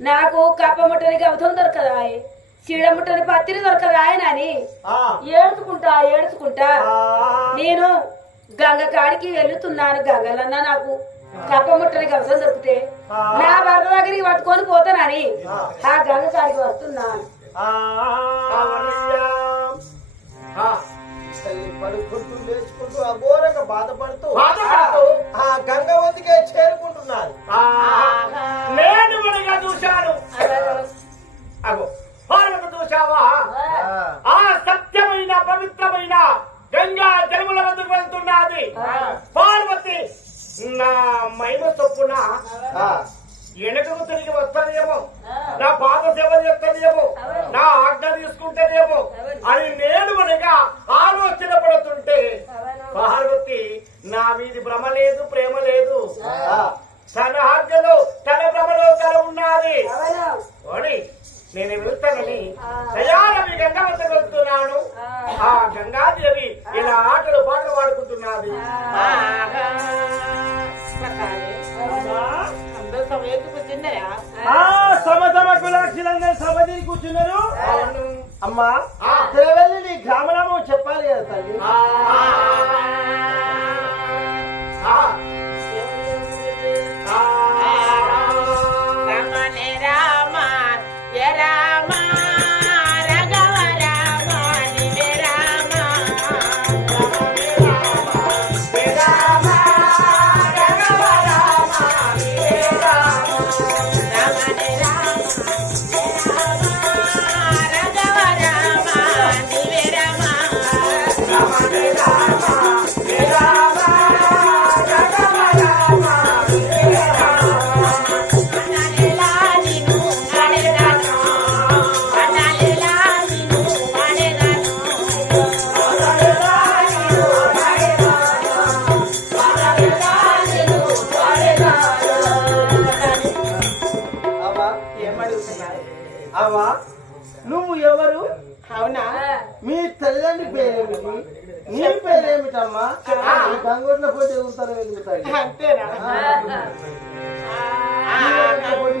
నాకు కప్ప ముట్టని గౌతం దొరకదా? చీడ ముట్టని పత్తిని దొరకదా అని ఆ, ఏడుచుకుంటా ఏడుచుకుంటా? ఆ, నేను గంగ కాడికి వెళ్తున్నాను గంగలన్నా నాకు కప్ప ముట్టని గవసం దొరికితే నా భర్త దగ్గరికి పట్టుకొని పోతానని ఆ. గంగ కాడికి వస్తున్నాను ఆ, ఆ, తల్లి పడుకుంటూ లేచుకుంటూ అఘోరంగా బాధపడుతూ బాధపడుతూ. ఆ గంగవతికే చేరుకుంటున్నారు నా మైమ చొప్పున ఆ, వెనకకు తిరిగి వస్తుందేమో నా పాద సేవ చేస్తుందేమో నా ఆజ్ఞ తీసుకుంటేనేమో. అని నేను మనగా ఆలోచన పడుతుంటే పార్వతి నా మీది భ్రమ లేదు ప్రేమ లేదు. తన ఆజ్ఞలో తన భ్రమలో తన ఉన్నది ఓడి నేను వెళ్తానని దయారవి గంగా వద్ద వెళ్తున్నాను. ఆ. గంగాదేవి ఇలా ఆటలు పాటలు పాడుకుంటున్నది. సమ సమ కులాక్షులందరూ సమాధిని కూర్చున్నారు అవును. అమ్మా ఆ. తిరువెల్లి నీ గ్రామనామం చెప్పాలి కదా తల్లి ఏమడుగుతున్నారు అవ్వా నువ్వు ఎవరు? అవునా? మీ తల్లిదండ్రి పేరేమిటి? నీ పేరేమిటమ్మా? గంగోట్ల పోటీ ఎగురుతారు వెలుగుతాడు అంతేనా? పోటీ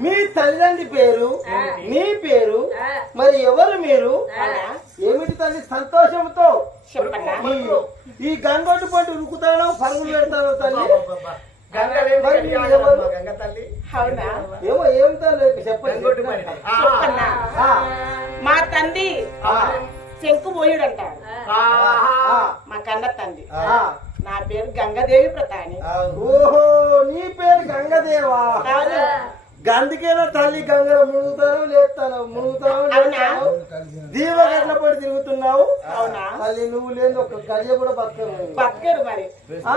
మీ తల్లిదండ్రి పేరు నీ పేరు మరి ఎవరు మీరు? ఏమిటి తల్లి సంతోషంతో? ఈ- ఈ గంగోటి పోటీ ఉరుకుతానో పరుగులు పెడతానో తల్లి? గంగలేని మరి గంగ మీరు ఎవరు? గంగ తల్లి? అవునా? ఏమో ఏం తల్లి? చెప్పండి. మా తండ్రి శంకు పోయుడు మా కన్న తండ్రి. నా పేరు గంగాదేవి ప్రతాని. ఓహో నీ పేరు గంగదేవా? గందుకేనా తల్లి గంగలో మునుగుతాను లేస్తాను మునుగుతాను? లేస్తాను దీవ గట్ల పడి తిరుగుతున్నావు అవునా తల్లి నువ్వు లేని ఒక గడియ కూడా బతకవు బతకరు మరి ఆ,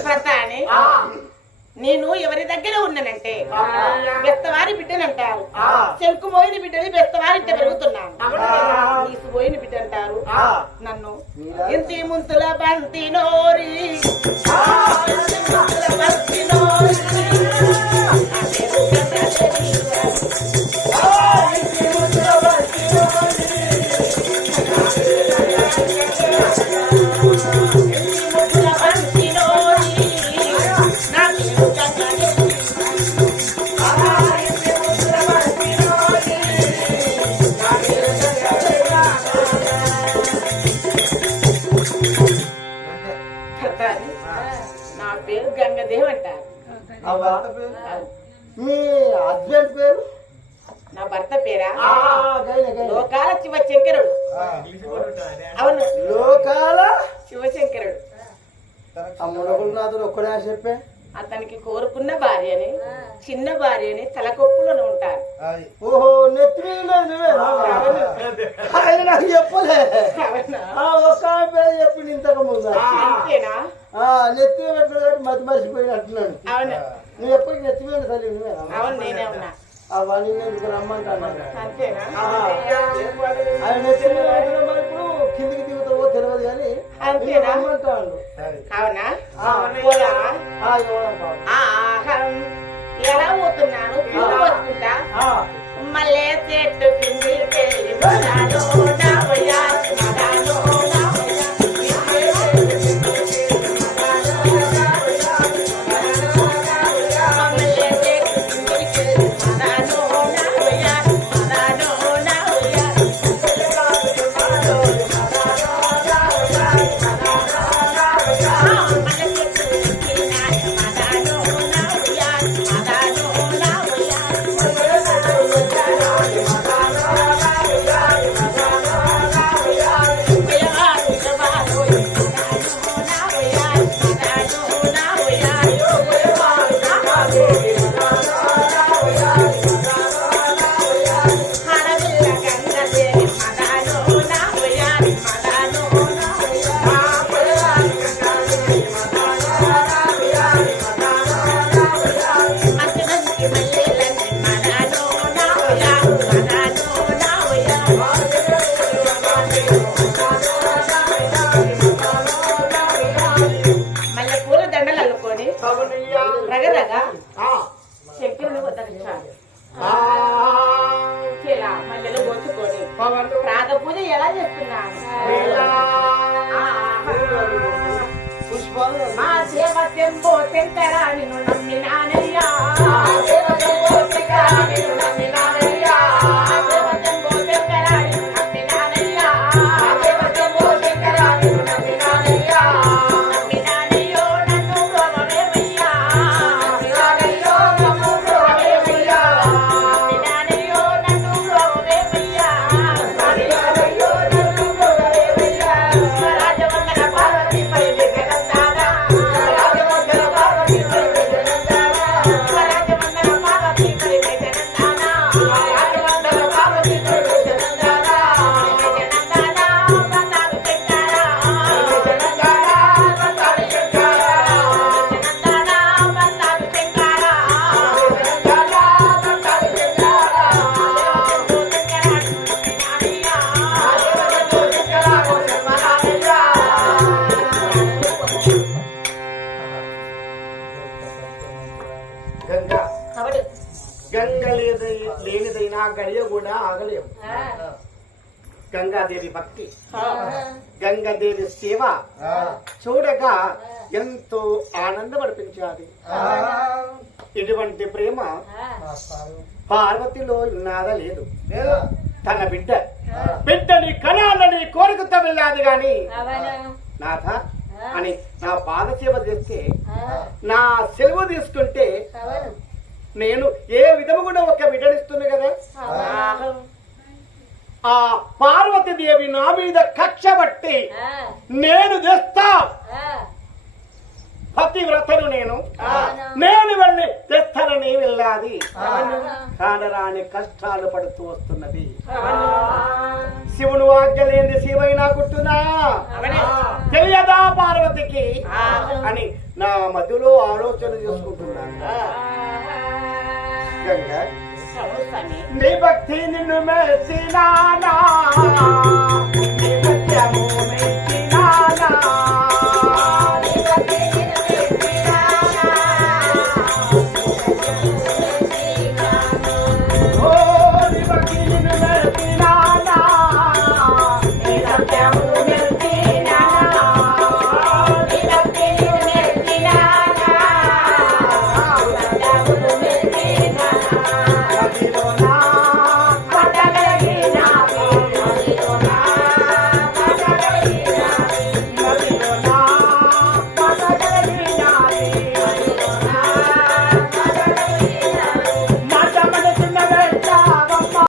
ప్రతాని ఆ, నేను ఎవరి దగ్గర ఉన్నానంటే బెస్తవారి బిడ్డనంటారు ఆ. శంకు మోయిన బిడ్డని బెస్తవారి ఇంట పెరుగుతున్నాను. నీసు పోయిన బిడ్డ అంటారు ఆ. నన్ను? ఇంటి ముంతుల బంతి నోరి మీ హస్బెండ్ పేరు? నా భర్త పేరా. లోకాల శివశంకరుడు. అవును. లోకాల? శివశంకరుడు. ఆ మునగులు నాతో ఒక్కడే అని చెప్పే? అతనికి కోరుకున్న భార్యని చిన్న భార్యని తలకొప్పులను ఉంటారు. ఓహో నెత్తి నాకు చెప్పలే. అవునా? ఆ ఒక్క ఆమె పేరు చెప్పింది ఇంతకు ముందు. అంతేనా? నెత్తి మతి మర్చిపోయినట్టున్నాడు. అవును. నువ్వు ఎప్పటికి తల్లి అవును నేనే ఉన్నా. ఎందుకు రమ్మంటాను అంతేనా? ఆయన నెత్తి మీద పెట్టిన మరి ఇప్పుడు కిందికి దిగుతావో తెలియదు కానీ అంతేనా? అవునా ఆ? ఆ. ఆహం. ఎలా పోతున్నాను? ఆ, మల్లె చెట్టు కిందికి నా వద్దనిచ్చాను పూజ ఎలా పుష్పాలు. మా దేవ శంభో శంకరా నిన్ను నమ్మినానయ్యా గంగా గంగ లేనిదైనా గడియ కూడా ఆగలేము. గంగాదేవి భక్తి. గంగాదేవి సేవ. చూడగా ఎంతో ఆనందం అనిపించాలి. ఇటువంటి ప్రేమ పార్వతిలో ఉన్నాదా లేదు. తన బిడ్డ. బిడ్డని కనాలని కోరికతో వెళ్ళాది గాని నాథ అని నా పాద సేవ చేస్తే నా సెలవు తీసుకుంటే నేను ఏ విధము కూడా ఒక బిడ్డనిస్తున్నా కదా? ఆ పార్వతీదేవి నా మీద కక్ష బట్టి నేను తెస్తా. పతివ్రతను నేను. నేను వెళ్ళి తెస్తానని వెళ్ళాది. కానరాని కష్టాలు పడుతూ వస్తున్నది. శివుడు ఆజ్ఞ లేని శివైనా కుట్టునా? తెలియదా పార్వతికి? అని నా మధ్యలో ఆలోచన చేసుకుంటున్నాను. నీ భక్తి నిన్ను మెచ్చినా